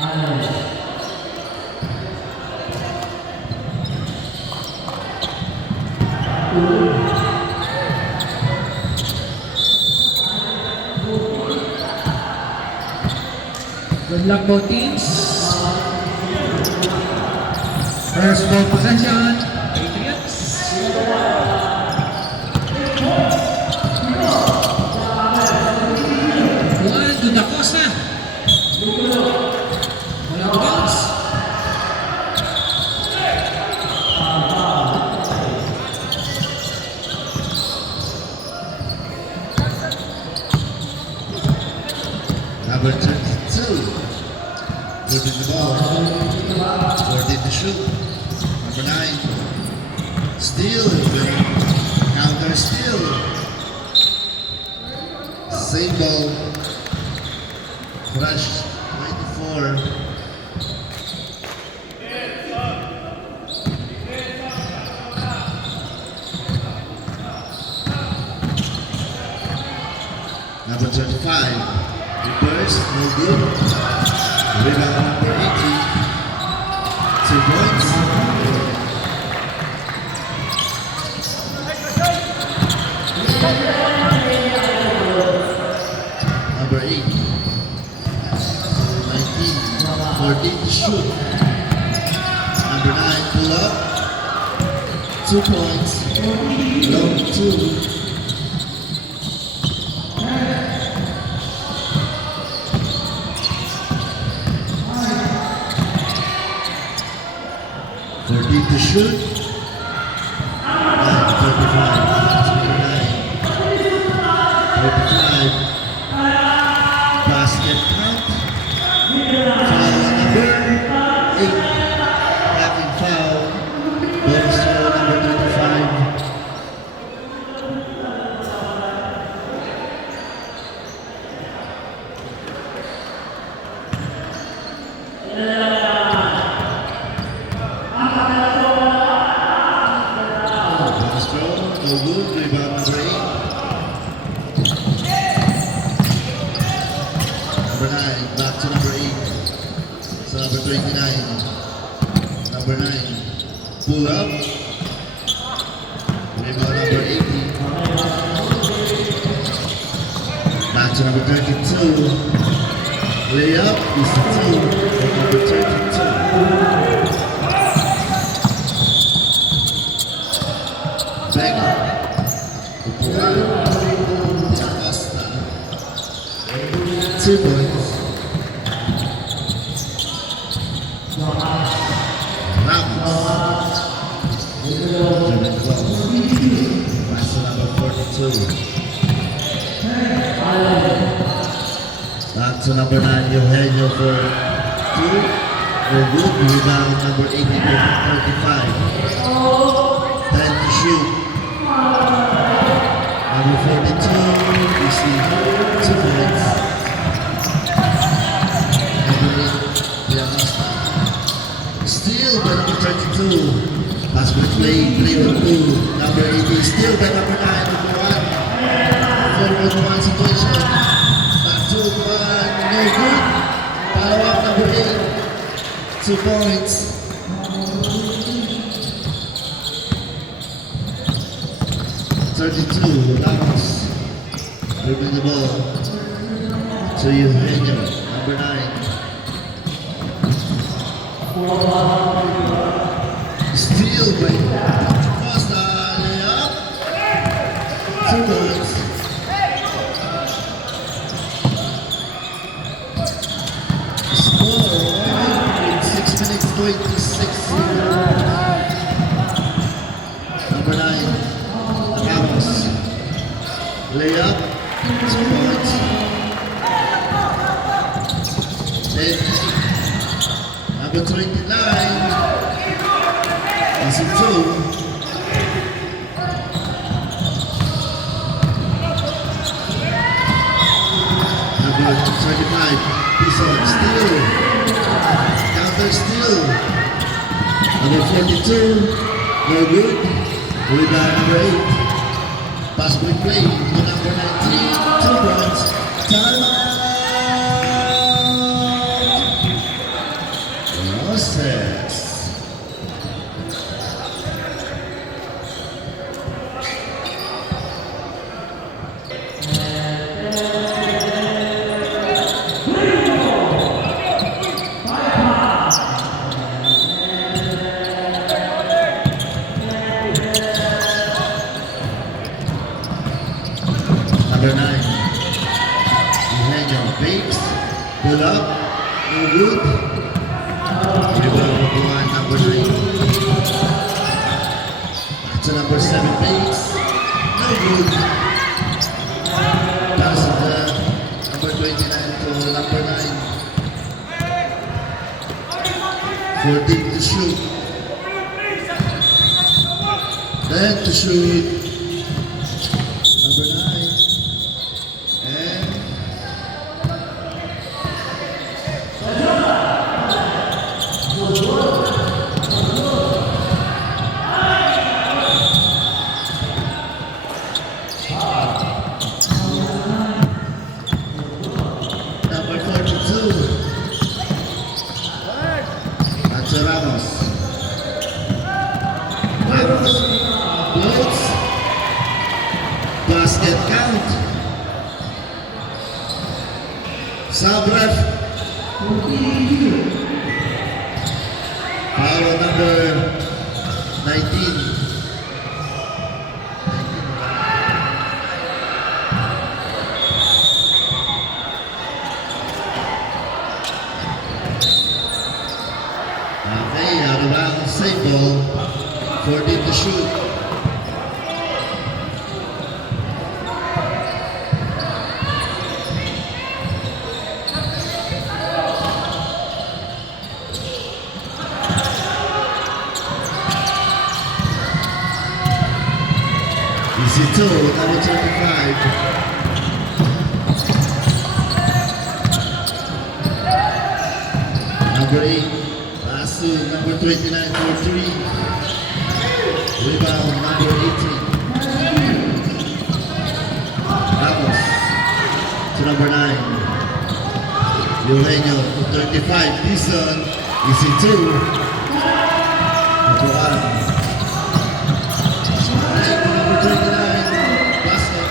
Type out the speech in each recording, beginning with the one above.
Good luck both teams. First ball possession, Patriots. One to Da Costa. Walang bounce. Number 32, moving the ball, 14 to shoot. Number 9, steal, counter steal. Same ball, crush 24. Number 25, reverse, no good. Rebound number 80, 2 points. Number 8, 19, 14 to shoot. Number 9, pull up, 2 points. Long 2. 14 to shoot. 35. 35. Basket count. Foul number 8. Having foul. Bonus throw number 25. Bonus throw, no good. Rebound number 8. Number 9, back to number 8. So number 29. Number 9, pull up. Rebound number 80. Back to number 32. Layup is the 2 for number 32. Becker. Acosta. 2 points. Ramos. Dribbling the ball. Pass to number 42. Back to number 9, Eugenio for 2. No good. Rebound number 80 for 35. 10 to shoot. Number 42, you see 2 points. Number 8, Acosta. Still by number 32. Pass with play with 2. Number 80, still by number 9, number 1. 4-on-1 situation. Back to 1, no good. Follow up number 8, 2 points. 32, Ramos. Dribbling the ball to Eugenio, number 9. Steal by Costa, layup. 2 points. Score 6 minutes 26. Number 9, Ramos. Layup, 2 points. 10. Number 29. Easy 2. Number 25. Pison, steal. Counter steal. Number 42. No good. Rebound number 8. Pass quick play to number 19. 2 points. Timeout. No good. Rebound nakuha number 9. Back to number 7 Bates. No good. Pass to the number 29 to number 9. 14 to shoot. 10 to shoot. Number 9. And number 42. Nacho Ramos. Ramos. Floats. Basket count. Sub-ref. Foul on number 19. Okay, out of bounds, safe ball. 14 to shoot. Easy two, number 25. Number 8, pass to number 29 for 3. Rebound, number 18. Ramos to number 9. Eugenio to 35. Dizon, easy two. Number 1. Number 29, basket.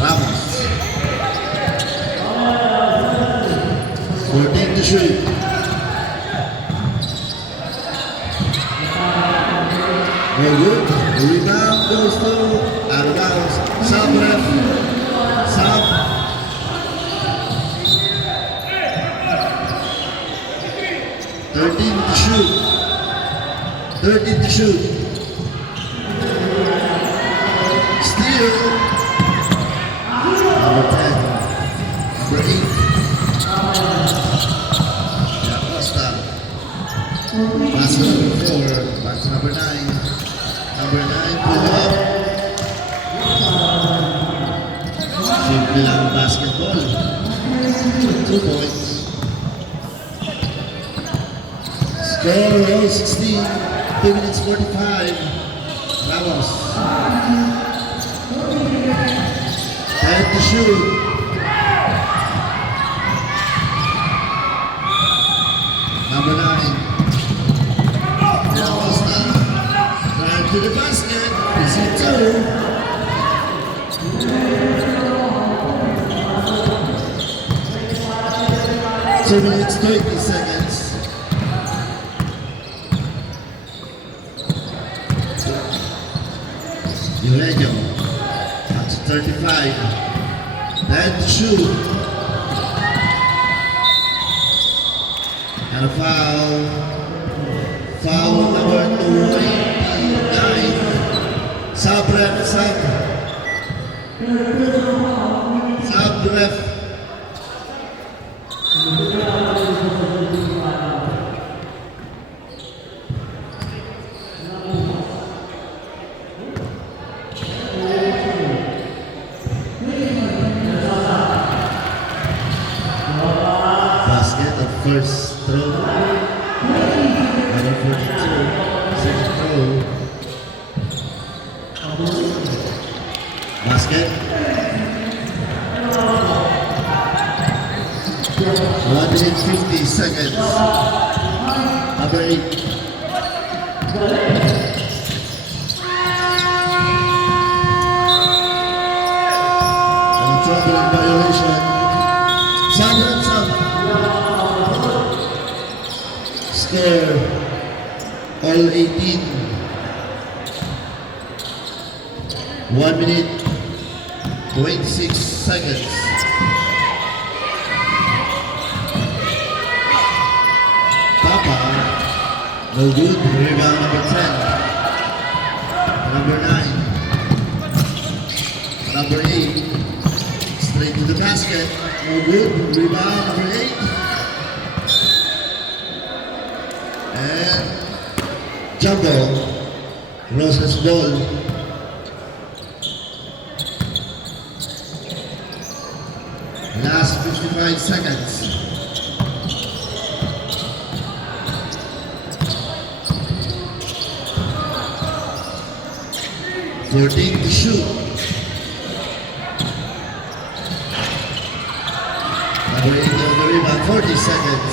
Ramos. 14 to shoot. No good. The rebound goes to out of bounds. Sub-ref. Sub. 13 to shoot. 13 to shoot. Steal. Number 10. Number 8. Acosta. Pass to number 4. Back to number 9. Number 9 pull up. Simple lang basketball. 2 points. Score row 16, 2 minutes 45. Ramos. 10 to shoot. Number 9. Ramos drive to the basket. Easy two. Two minutes 20 seconds. Eugenio, that's 35. Then to shoot. And a foul. Foul number 29. Sub-ref, sub. Sub-ref. Basket of first throw. Number 42. Second throw. Basket. 1 minute 50 seconds. Number 8. And trouble in violation. Sub. Score all 18. 1 minute, 26 seconds. Papa, no good. Rebound number 10. Number 9. Number 8. Straight to the basket. No good. Rebound number 8. And jump ball. Roses ball. Last 55 seconds. Fourteen to shoot. Number 8 on the rebound, 40 seconds.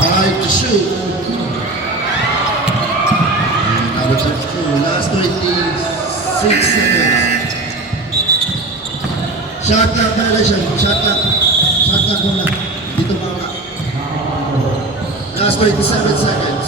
5 to shoot. And number 22, last 26 seconds. Shot clock violation, shot clock. Shot clock muna. Dito muna. Last 27 seconds.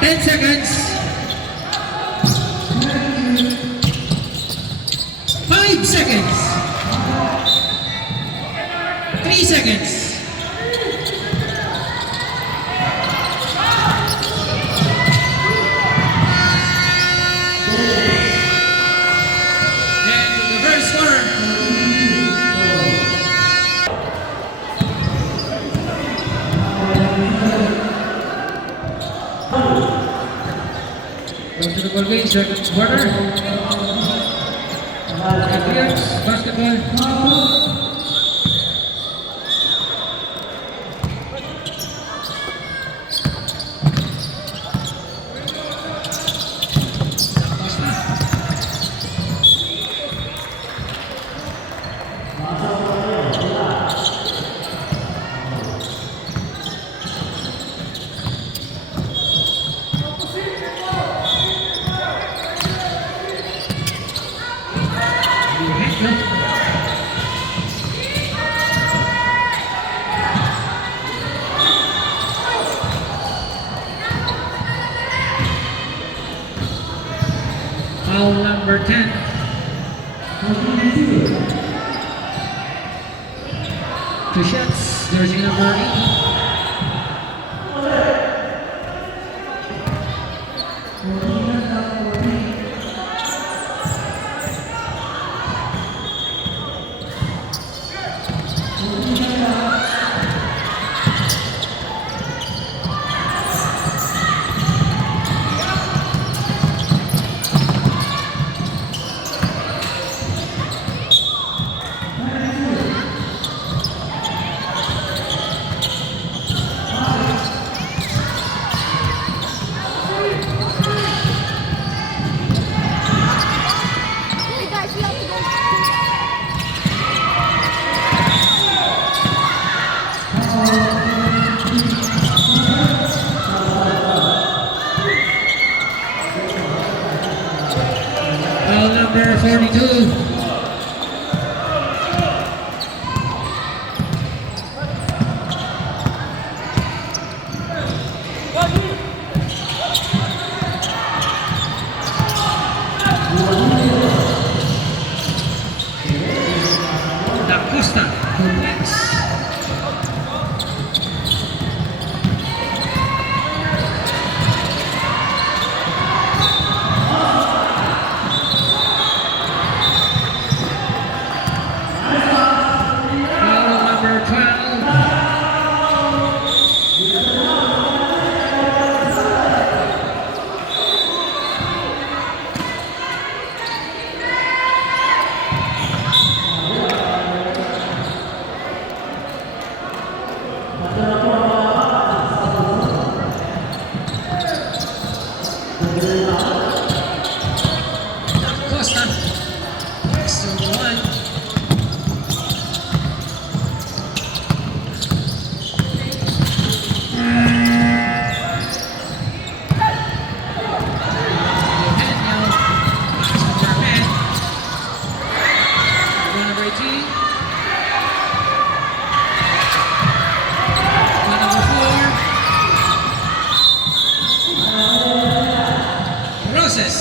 Ten seconds. 5 seconds. 3 seconds. And the first quarter. Go to the ball game, second quarter. Patriots, basketball. Foul number 10. Two shots, jersey number 8. Hey guys, we have to go. Foul number 42. Da Costa, complex. Foul number 12. Still one. Process.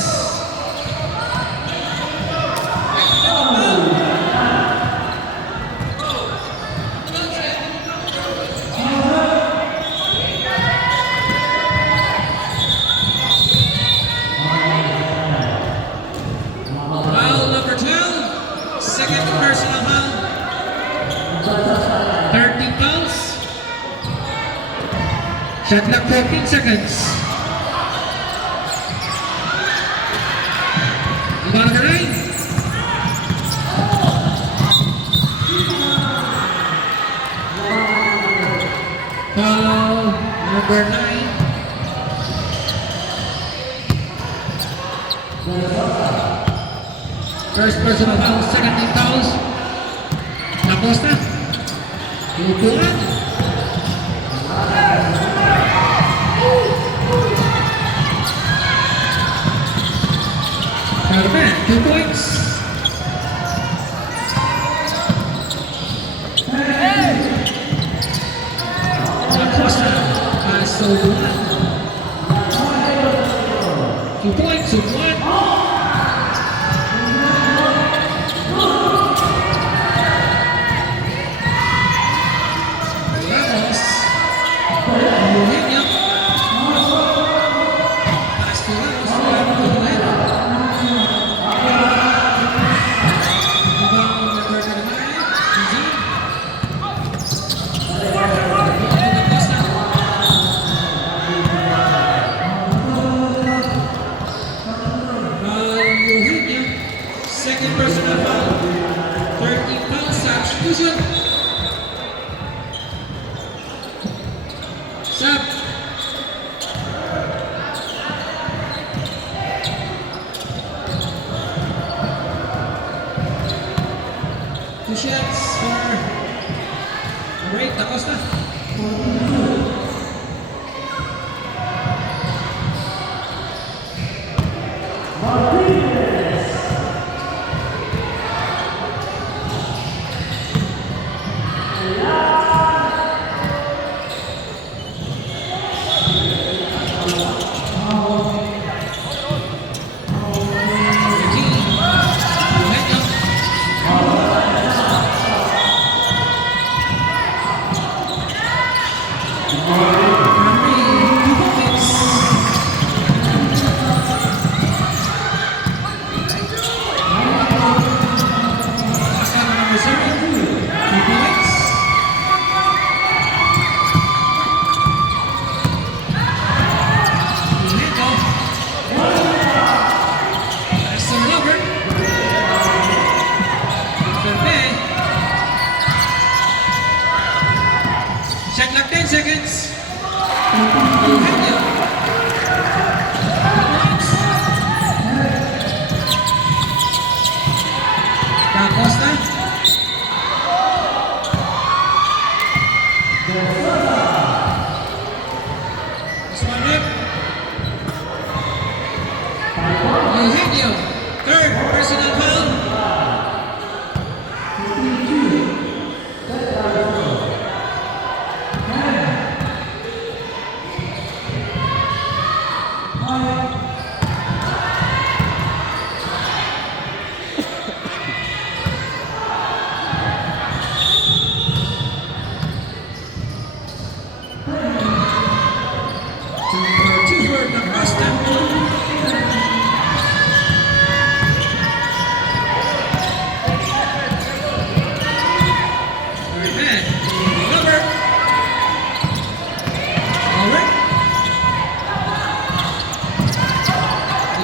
Foul number 12, second personal foul. 30 fouls. Shot clock 14 seconds. Ball on the line. Foul number 9. First personal foul, second team fouls. Acosta. Tutuan. Carmen, 2 points. Acosta has sold 1. 2 points, 1. Second personal foul, 13 foul substitution. Sub. Two shots for Ray Acosta. Shot clock 10 seconds. Eugenio. Acosta. Swanwick. Eugenio. Third personal foul.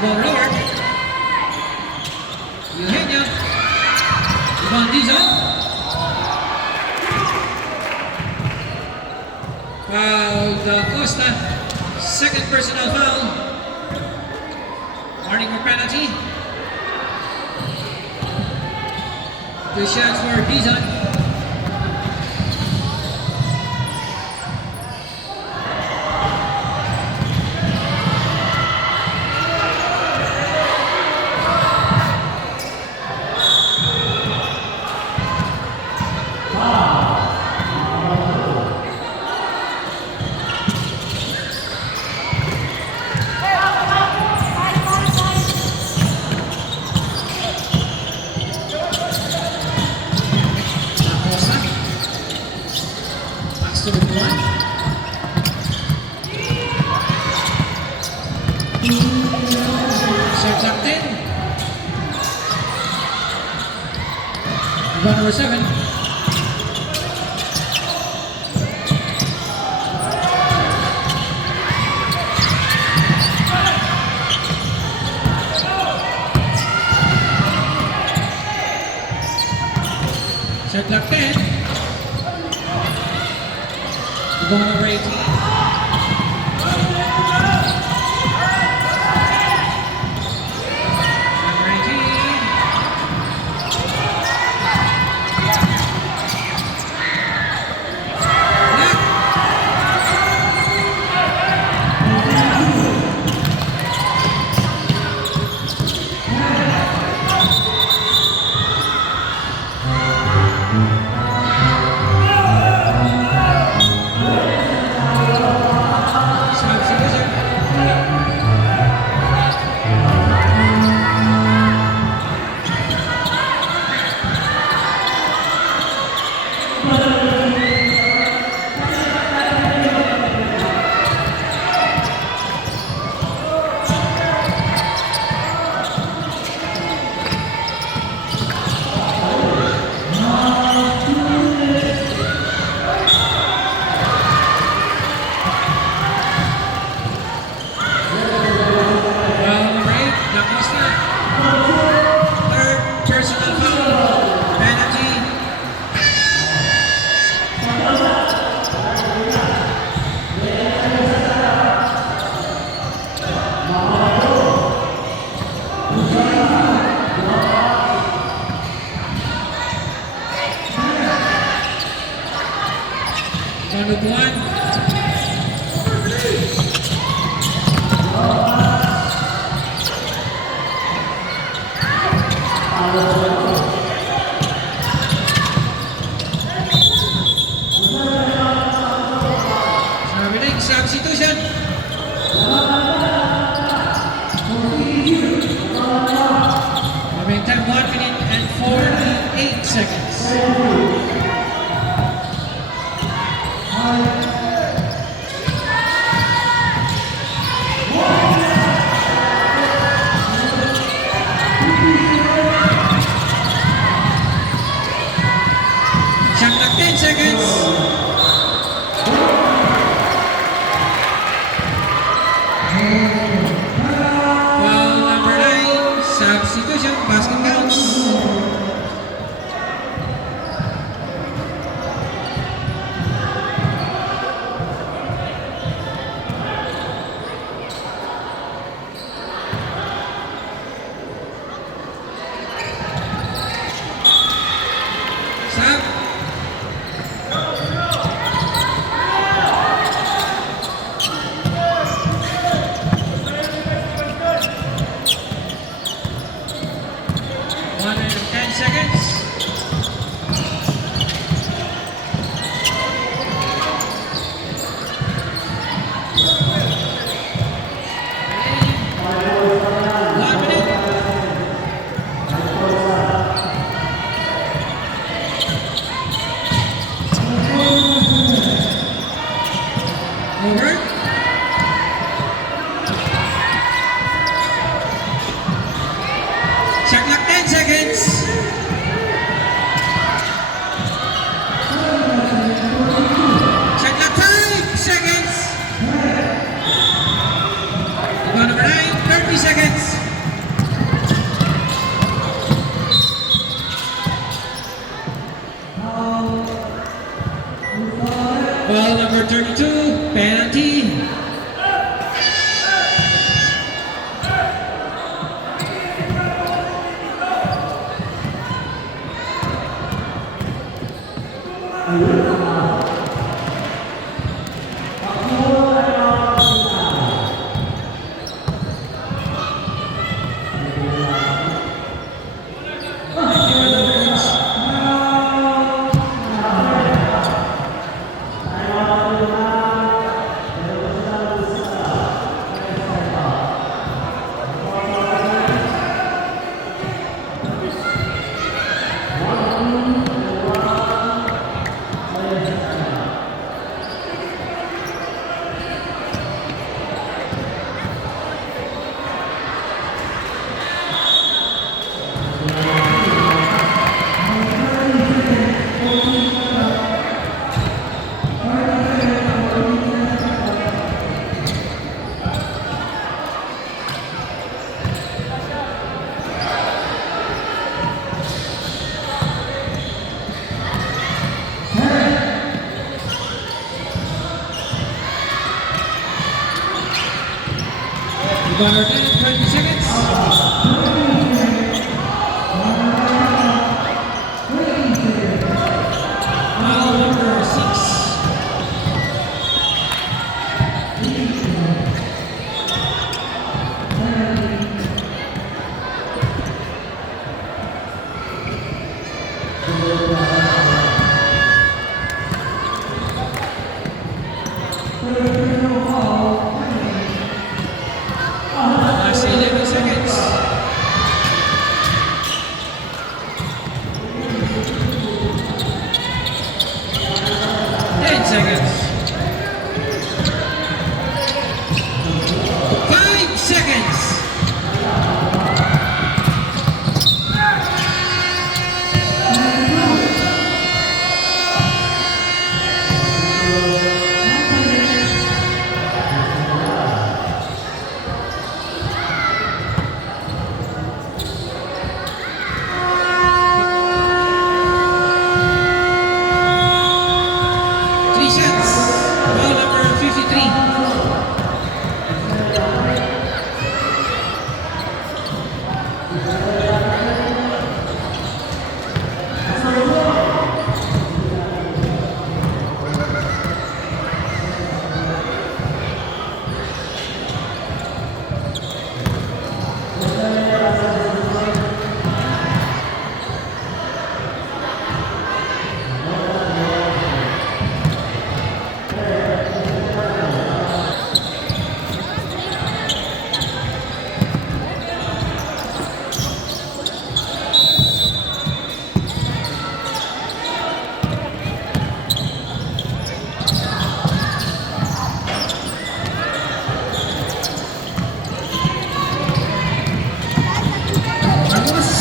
Ball Robert. Eugenio. Van Dizon. Foul Acosta. Second personal foul. Warning for penalty. Two shots for Dizon. Acosta. Pass to the one. Shot clock 10. Rebound number 7. Shot clock 10. Rebound number 18. Number 18. Block. Substitution. Foul number 8, Da Costa. Third personal foul. Penalty. Round of one. Happening substitution. Having time 1 minute and 48 seconds. Shot clock 10 seconds. Foul number 9, substitution, basket counts. Sub. One minute and 10 seconds. One minute. Over. Shot clock 10 seconds. Shot clock 5 seconds. Rebound number 9, 30 seconds. Foul number 32, penalty. About our minute, 20 seconds. Foul number 6. Last 11 seconds. 10 seconds. 5 seconds. Three shots. Foul number 53. Marcos.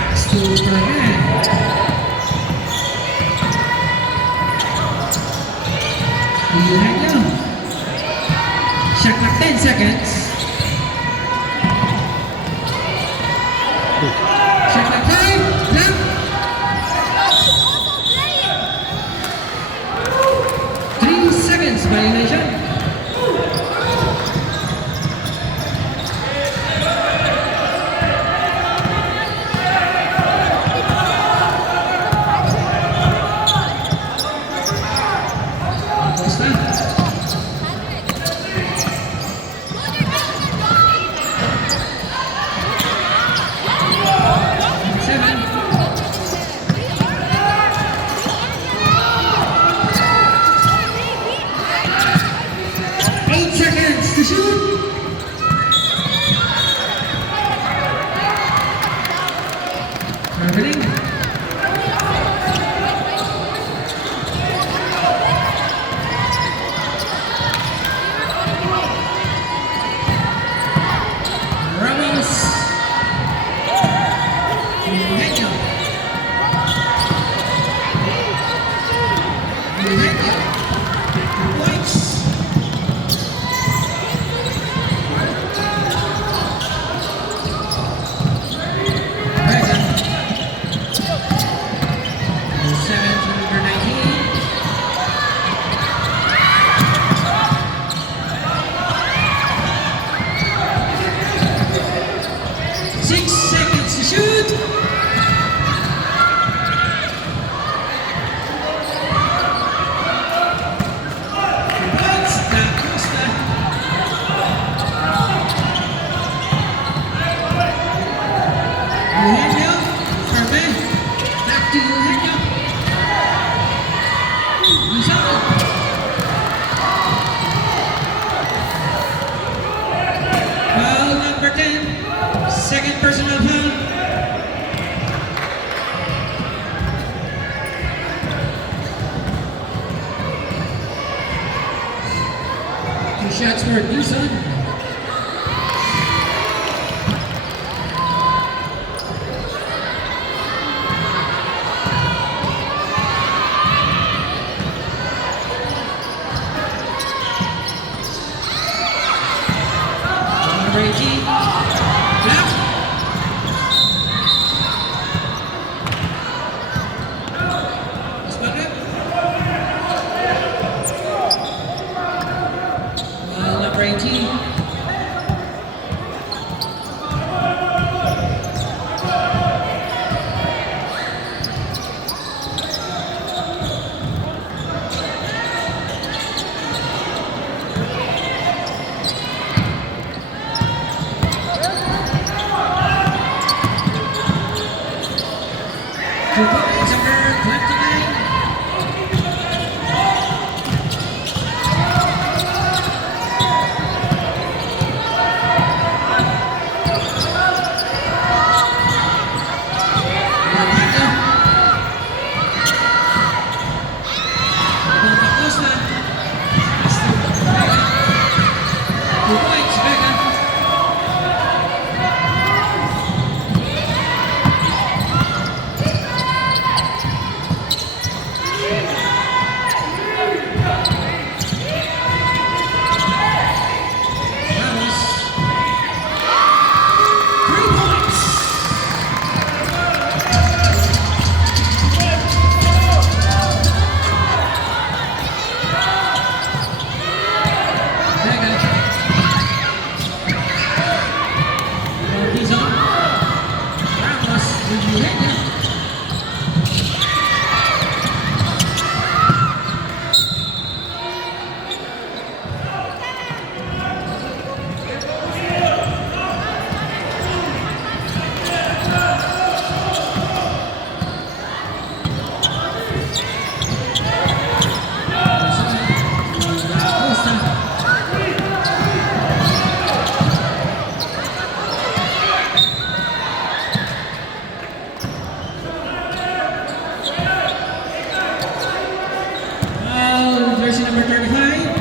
Pass to Fernan. Iunan niya. Shot clock 10 seconds. Shot clock 5. Clock. 3 seconds violation. Tapos na. 7. 8 seconds to shoot. Traveling. Ramos. Eugenio. Eugenio. Points. Present. 7 to number 19. Six seconds to shoot. for Dizon. Number 18. Black. Mas bakit? Number 18. Two points, number 29. Ronaldo. Ibang Acosta. Vega. 2 points, Vega. Ramos. 3 points. Vega. Dizon. Ramos. Vega. Acosta. Jersey number 35.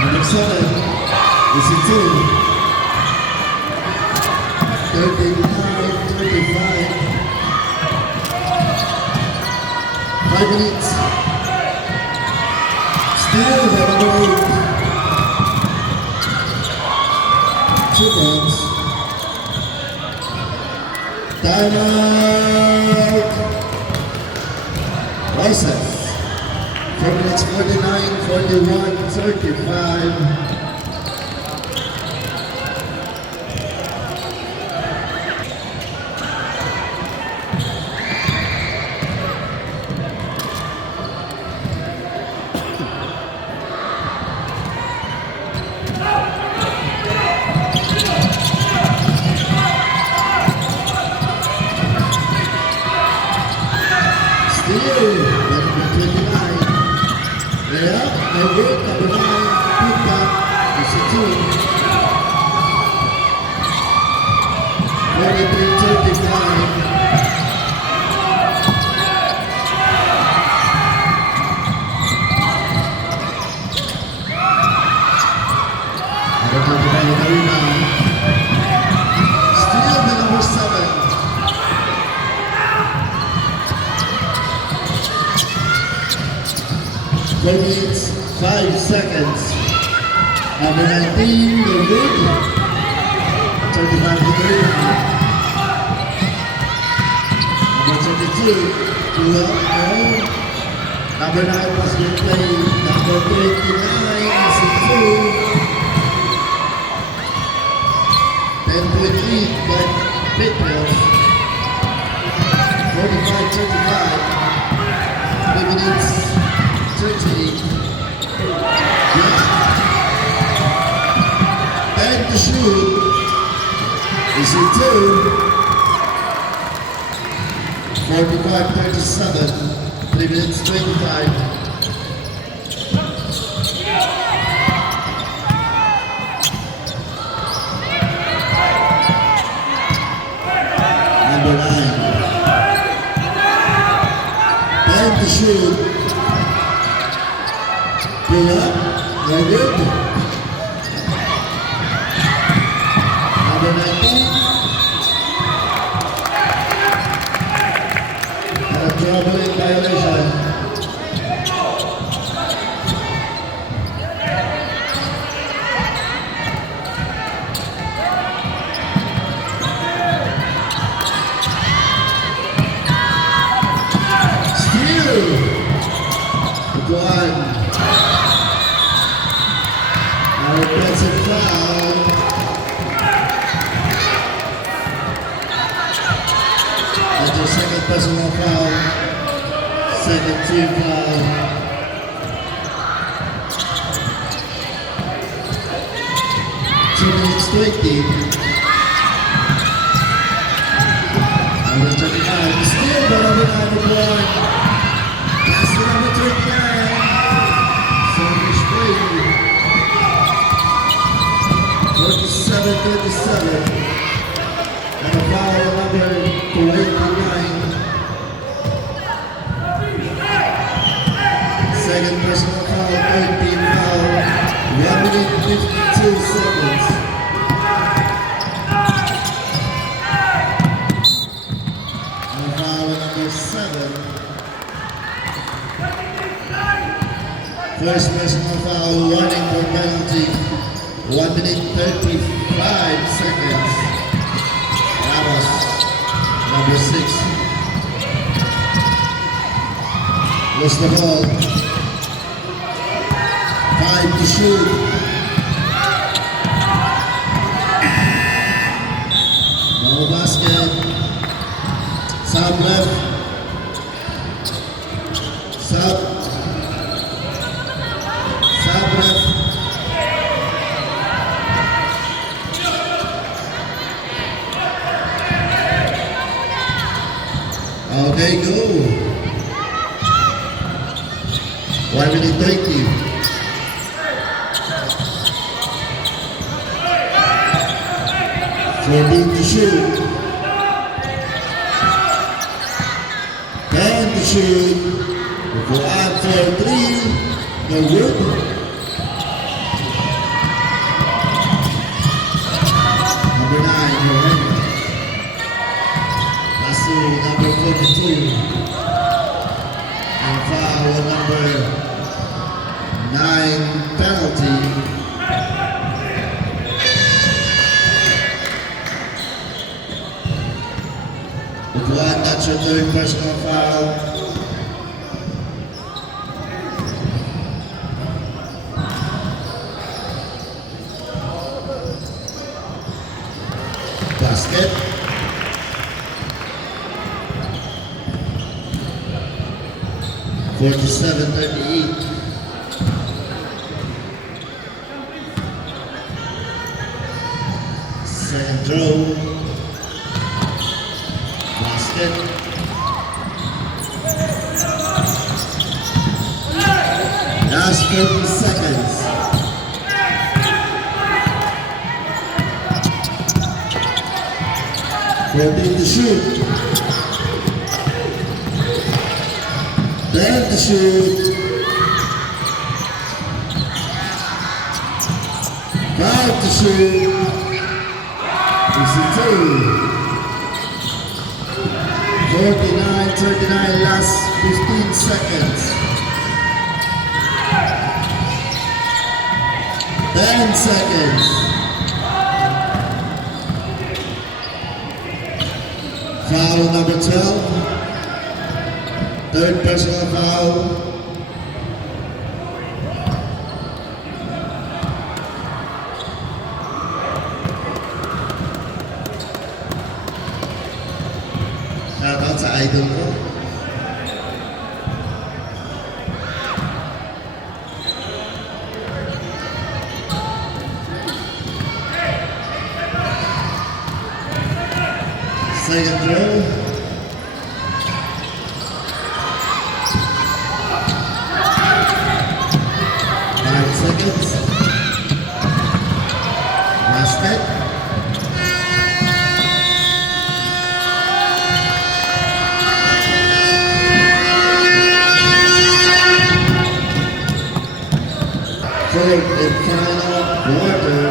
Number 7 is in 39-35. 5 minutes. Still the number 8. 2 points. Timeout. Recess. 4 minutes 49-41-35. Still, number 29. Layup, no good. Number 9, pick up. It's a 2. 43-35. Still the number 7. 4 minutes, 5 seconds. Number 19, no good. 35 to 3. Number 22, 2 up, no. Number 9 was replayed. Number 29 is in full. 10-point lead by Patriots. 45-35. 3 minutes 38. Yeah. And the shoot is in 2. 45-37. 3 minutes 25. Number 9. Time to shoot. Pull up. No good. Number 19. And a troubling violation. One. Now that's a foul. That's your second personal foul. Second team foul. Two minutes 20. Number 25. Still the number 91. That's the number 29. So 47-37. And a foul number 29. Second personal foul, 13 foul. 1 minute 52 seconds. And a foul number 7. First personal foul, warning for penalty. 1 minute 35 seconds. Ramos, number 6. Lost the ball. 5 to shoot. No basket. Sub left. Sub left. Okay, go. 1 minute 30. To shoot. 10 to shoot. Go out for 3. No good. Number 9, Johanna. Lasso, number 42. And foul number 9, penalty. One, that's your third personal foul. Basket. (47-38). Second throw. Basket. Last 30 seconds. Fourteen to shoot. 10 to shoot. 5 to shoot. This is 2. 49-39, last 15 seconds. 10 seconds. Foul number 12. Third personal foul. sa idol ko. Second throw. 5 seconds. Last net. Fourth and final quarter.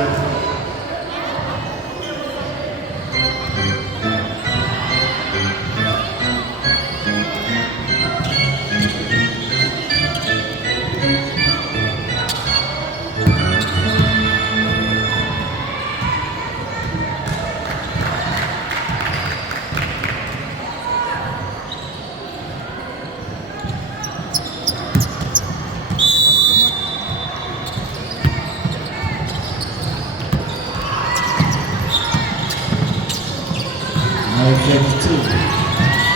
Number 52,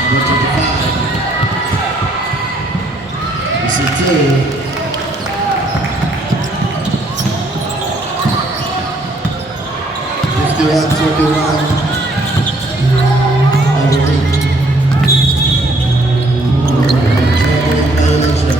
number 25. This is 2. Fifty-one, 41. Number 8. Traveling violation.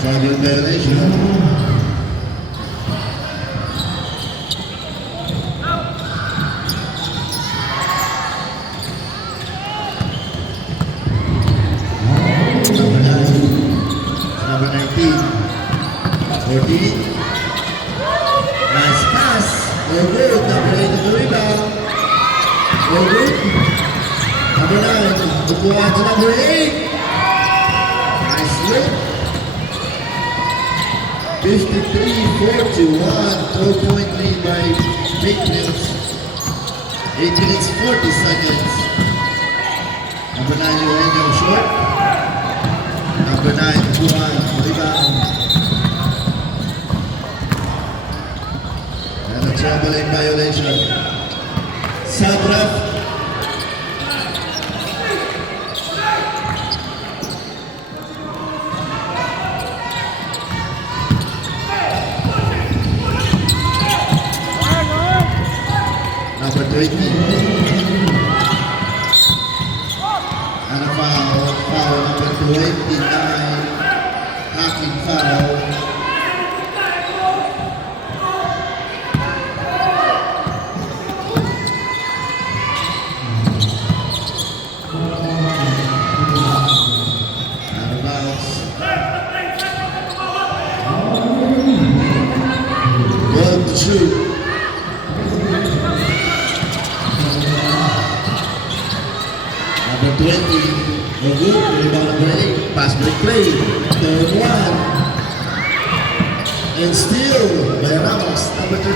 Traveling violation. Number 9. Number 19. 14. Nice pass. All good. Number 8 on the rebound. All good. Number 9. Kukuha to number 8. Nice look. 53-41. 4-point lead by Patriots. 8 minutes 40 seconds. Number 9, Eugenio short. Number 9, Juan, rebound. And a traveling violation. Sabraf. Number 20. And a foul number 29. Hacking foul. Out of bounds. One to shoot. Number 20, no good, rebound number 8, pass break play, third one, and still by Ramos, number 32.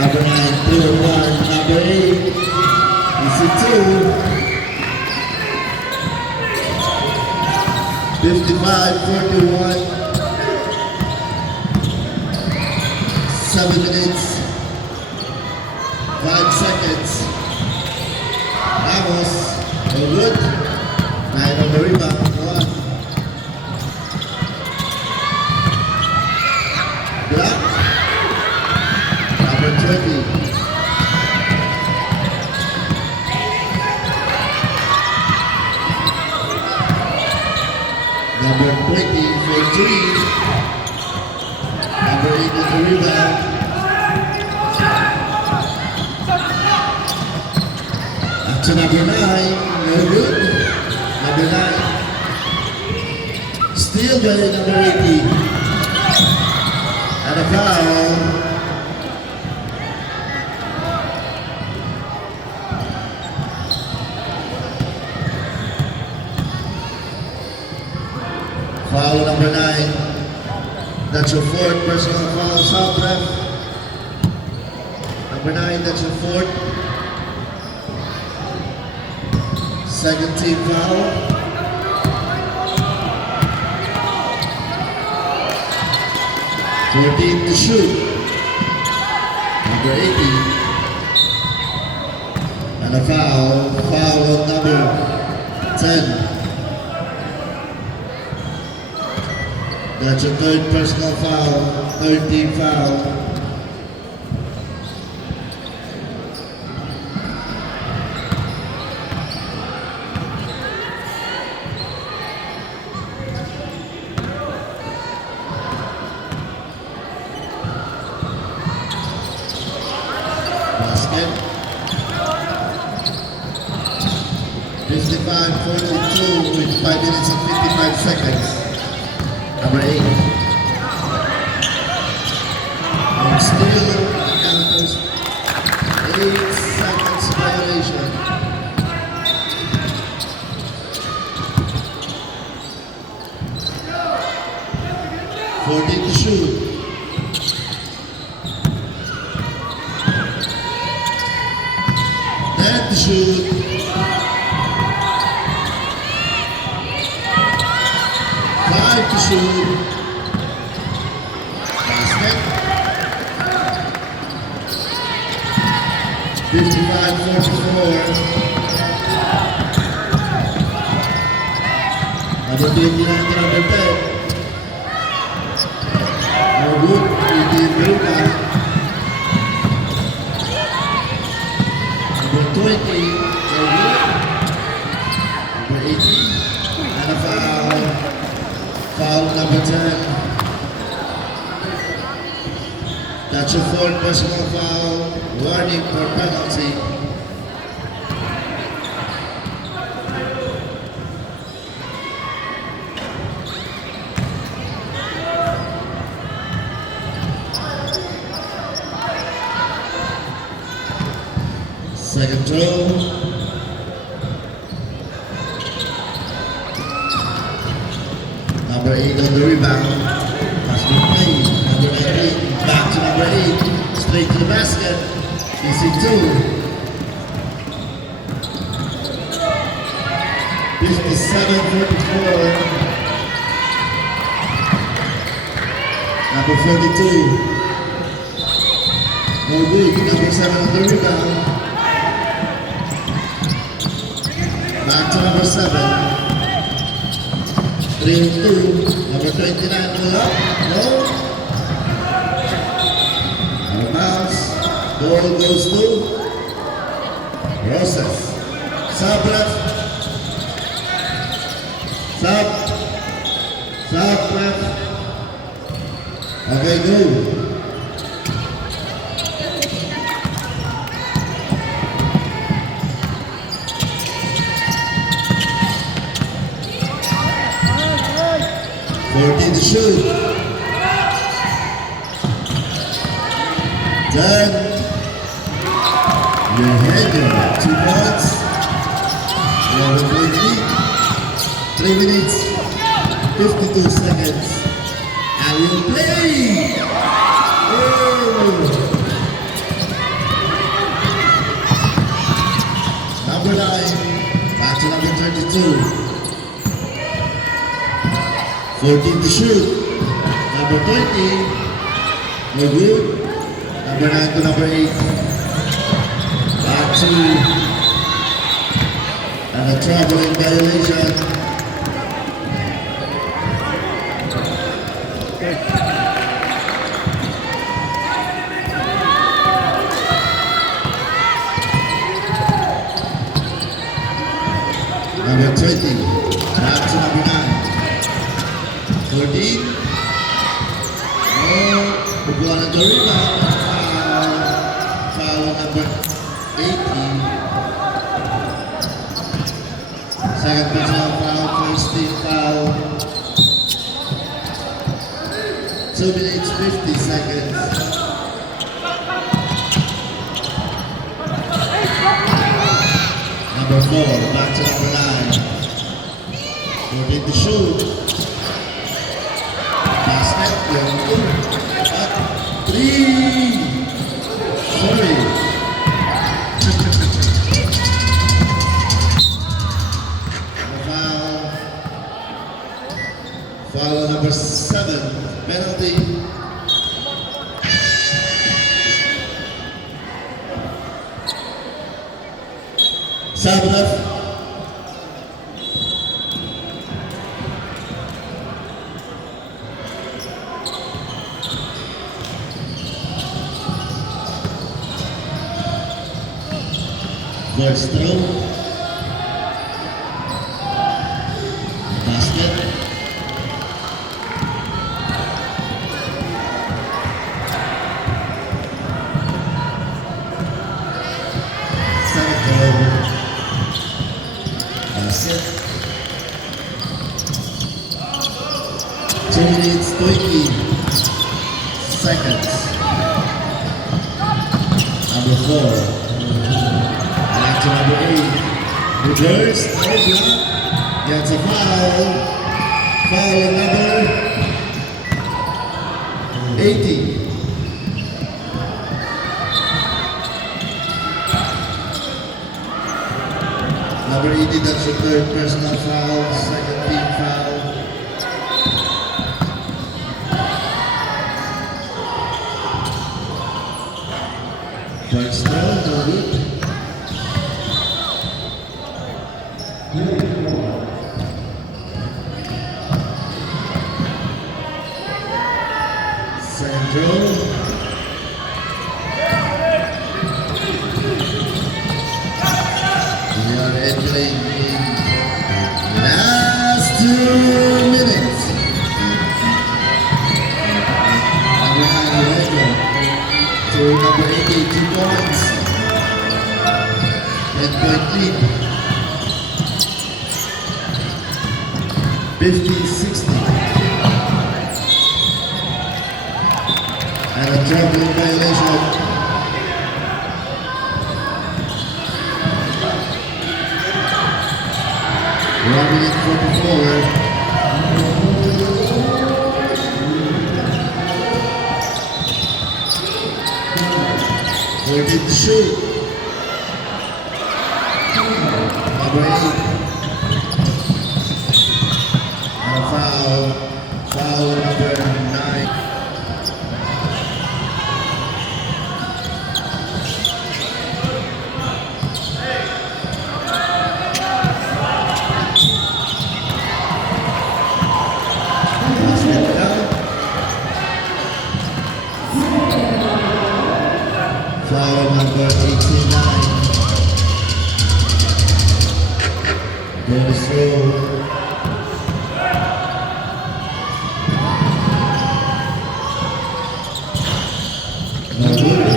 Number 9, third one, number 8, is it 2? 55-41. 7 minutes, 5 seconds. Ramos, no good. 9 on the rebound, 1. Block. Number 20. Number 20 for 3. Number 8 on the rebound. Up to number 9, no good. Number 9. Steal by number 80. And a foul. Foul number 9. That's your fourth personal foul, South ref. Number 9, that's your fourth. Second team foul. 14 to shoot. Number 18. And a foul on number 10. That's your third personal foul, third team foul. Basket. 55-42 with 5 minutes and 55 seconds. Number 8. And still encounters 8 seconds violation. Fourteen to shoot. Ten to shoot. 5 to shoot. Basket. 55-44. Number 29 to number 10. No good. 18 rebound. Number 20. No good. Number 18. And a foul. Foul number 10. That's your fourth personal foul. Warning for penalty. Second throw. Number 8 on the rebound. Pass been played. Number 19. Back to number 8. Straight to the basket. Easy 2. 57-44. Number 42. No good. Number 7 on the rebound. Back to number 7. 3 and 2. Number 29 pull up. No. Out of bounds. Ball goes to Rosas. Sub left. Sub left. Okay, go. To shoot. 10. Your header. 2 points. You have a point lead. 3 minutes. 52 seconds. And we'll play. Oh. Number 9. Back to number 32. 14 to shoot. Number 20. No good. Number 9 to number 8. Back to. And a traveling violation. Number 20. Back to number 9. 14. No. Bubuan ng rebound. Foul number 18. Second personal foul. First team foul. 2 minutes 50 seconds. Number 4. Back to number 9. 14 to shoot. Three. Sorry. Foul number 7, penalty. Sablav. First throw. Basket. Second throw. Basket. 2 minutes 20 seconds. Number 4. Back to number 8. Reverse, no block. Gets a foul. Foul on number 80. Number 80, that's your third personal foul, second team foul. First throw, no good. Second throw. We are entering in last 2 minutes. Number 9, Luego. To number 80, 2 points. 10-point lead. 50-60. And a traveling violation. 1 minute 44. 14 to shoot. Number 8. And a foul. Foul number 9. Basket down. Foul number 89. Bonus roll. No good.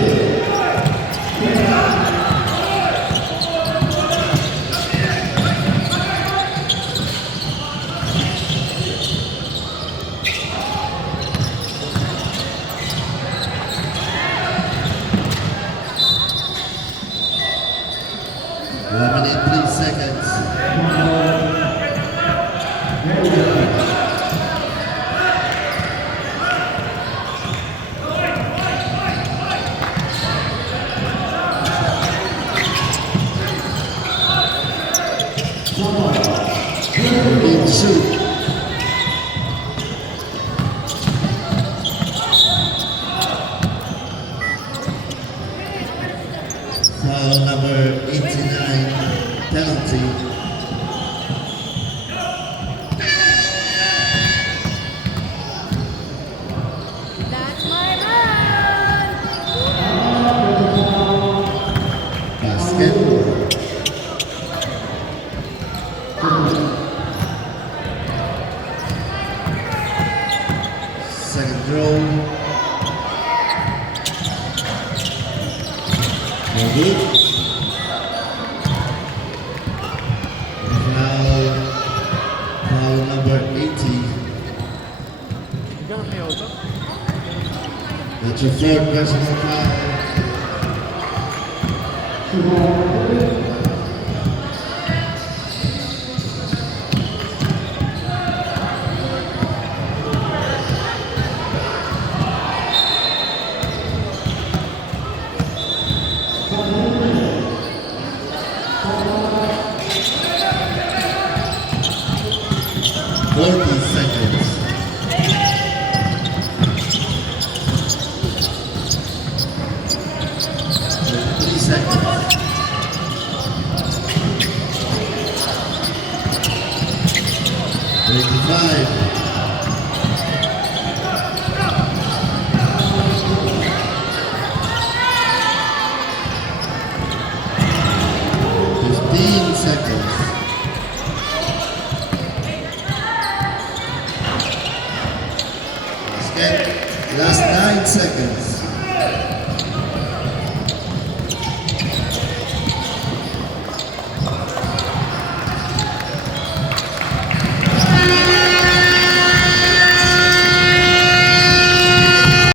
One minute, 3 seconds. In shoot. Foul number 89, penalty. That's my man. Basket. Second throw. No good. Foul number 80. That's your third personal foul. Okay? Last 9 seconds.